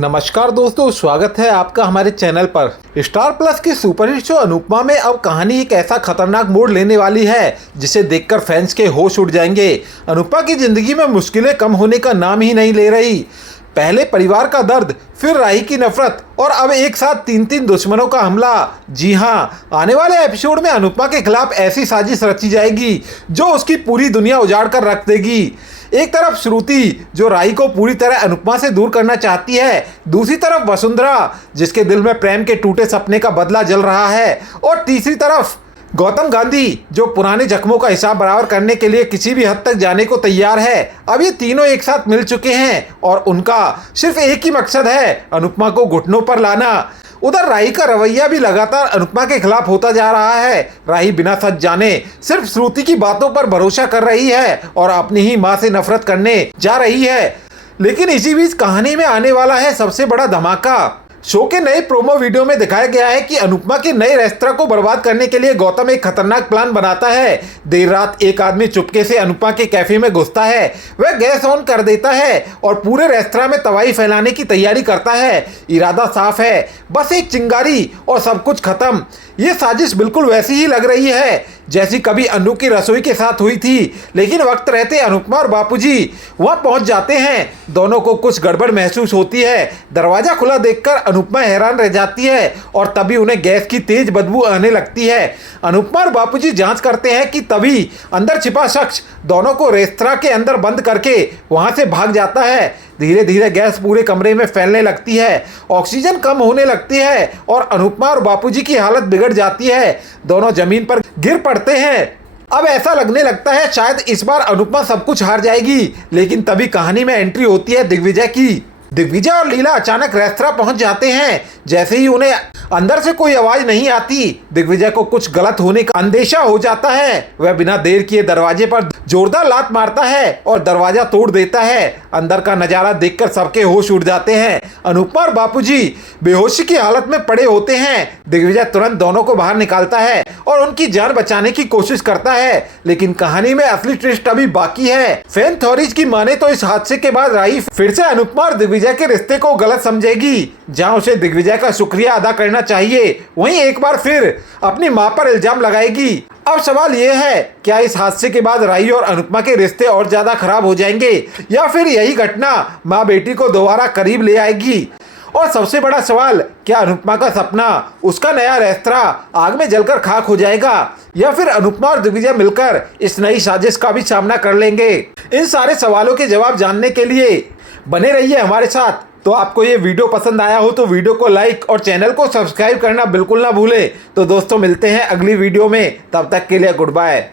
नमस्कार दोस्तों, स्वागत है आपका हमारे चैनल पर। स्टार प्लस की सुपरहिट शो अनुपमा में अब कहानी एक ऐसा खतरनाक मोड़ लेने वाली है जिसे देखकर फैंस के होश उड़ जाएंगे। अनुपमा की जिंदगी में मुश्किलें कम होने का नाम ही नहीं ले रही। पहले परिवार का दर्द, फिर राही की नफरत और अब एक साथ तीन दुश्मनों का हमला। जी हाँ, आने वाले एपिसोड में अनुपमा के खिलाफ ऐसी साजिश रची जाएगी जो उसकी पूरी दुनिया उजाड़ कर रख देगी। एक तरफ श्रुति जो राही को पूरी तरह अनुपमा से दूर करना चाहती है, दूसरी तरफ वसुंधरा जिसके दिल में प्रेम के टूटे सपने का बदला जल रहा है, और तीसरी तरफ गौतम गांधी जो पुराने जख्मों का हिसाब बराबर करने के लिए किसी भी हद तक जाने को तैयार है। अब ये तीनों एक साथ मिल चुके हैं और उनका सिर्फ एक ही मकसद है, अनुपमा को घुटनों पर लाना। उधर राही का रवैया भी लगातार अनुपमा के खिलाफ होता जा रहा है। राही बिना सच जाने सिर्फ श्रुति की बातों पर भरोसा कर रही है और अपनी ही मां से नफरत करने जा रही है। लेकिन इसी बीच कहानी में आने वाला है सबसे बड़ा धमाका। शो के नए प्रोमो वीडियो में दिखाया गया है कि अनुपमा के नए रेस्तरां को बर्बाद करने के लिए गौतम एक खतरनाक प्लान बनाता है। देर रात एक आदमी चुपके से अनुपमा के कैफे में घुसता है। वह गैस ऑन कर देता है और पूरे रेस्तरां में तबाही फैलाने की तैयारी करता है। इरादा साफ है, बस एक चिंगारी और सब कुछ खत्म। ये साजिश बिल्कुल वैसी ही लग रही है जैसी कभी अनु की रसोई के साथ हुई थी, लेकिन वक्त रहते अनुपमा और बापूजी वहां पहुंच जाते हैं। दोनों को कुछ गड़बड़ महसूस होती है। दरवाजा खुला देखकर अनुपमा हैरान रह जाती है और तभी उन्हें गैस की तेज बदबू आने लगती है। अनुपमा और बापूजी जांच करते हैं कि तभी अंदर छिपा शख्स दोनों को रेस्तरां के अंदर बंद करके वहां से भाग जाता है। धीरे धीरे गैस पूरे कमरे में फैलने लगती है, ऑक्सीजन कम होने लगती है और अनुपमा और बापूजी की हालत बिगड़ जाती है। दोनों जमीन पर गिर पड़ते हैं। अब ऐसा लगने लगता है शायद इस बार अनुपमा सब कुछ हार जाएगी, लेकिन तभी कहानी में एंट्री होती है दिग्विजय की। दिग्विजय और लीला अचानक रेस्तरां पहुंच जाते हैं। जैसे ही उन्हें अंदर से कोई आवाज नहीं आती, दिग्विजय को कुछ गलत होने का अंदेशा हो जाता है। वह बिना देर किए दरवाजे पर जोरदार लात मारता है और दरवाजा तोड़ देता है। अंदर का नजारा देखकर सबके होश उड़ जाते हैं। अनुपमा और बापूजी बेहोशी की हालत में पड़े होते हैं। दिग्विजय तुरंत दोनों को बाहर निकालता है और उनकी जान बचाने की कोशिश करता है, लेकिन कहानी में असली ट्विस्ट अभी बाकी है। फैन थ्योरीज की माने तो इस हादसे के बाद राही फिर से अनुपमा और दिग्विजय के रिश्ते को गलत समझेगी। जहां उसे दिग्विजय का शुक्रिया अदा करना चाहिए, वहीं एक बार फिर अपनी मां पर इल्जाम लगाएगी। अब सवाल यह है, क्या इस हादसे के बाद राही और अनुपमा के रिश्ते और ज्यादा खराब हो जाएंगे या फिर यही घटना मां बेटी को दोबारा करीब ले आएगी? और सबसे बड़ा सवाल, क्या अनुपमा का सपना, उसका नया रेस्तरां आग में जलकर खाक हो जाएगा या फिर अनुपमा और दिग्विजय मिलकर इस नई साजिश का भी सामना कर लेंगे? इन सारे सवालों के जवाब जानने के लिए बने रहिए हमारे साथ। तो आपको ये वीडियो पसंद आया हो तो वीडियो को लाइक और चैनल को सब्सक्राइब करना बिल्कुल ना भूलें। तो दोस्तों, मिलते हैं अगली वीडियो में, तब तक के लिए गुड बाय।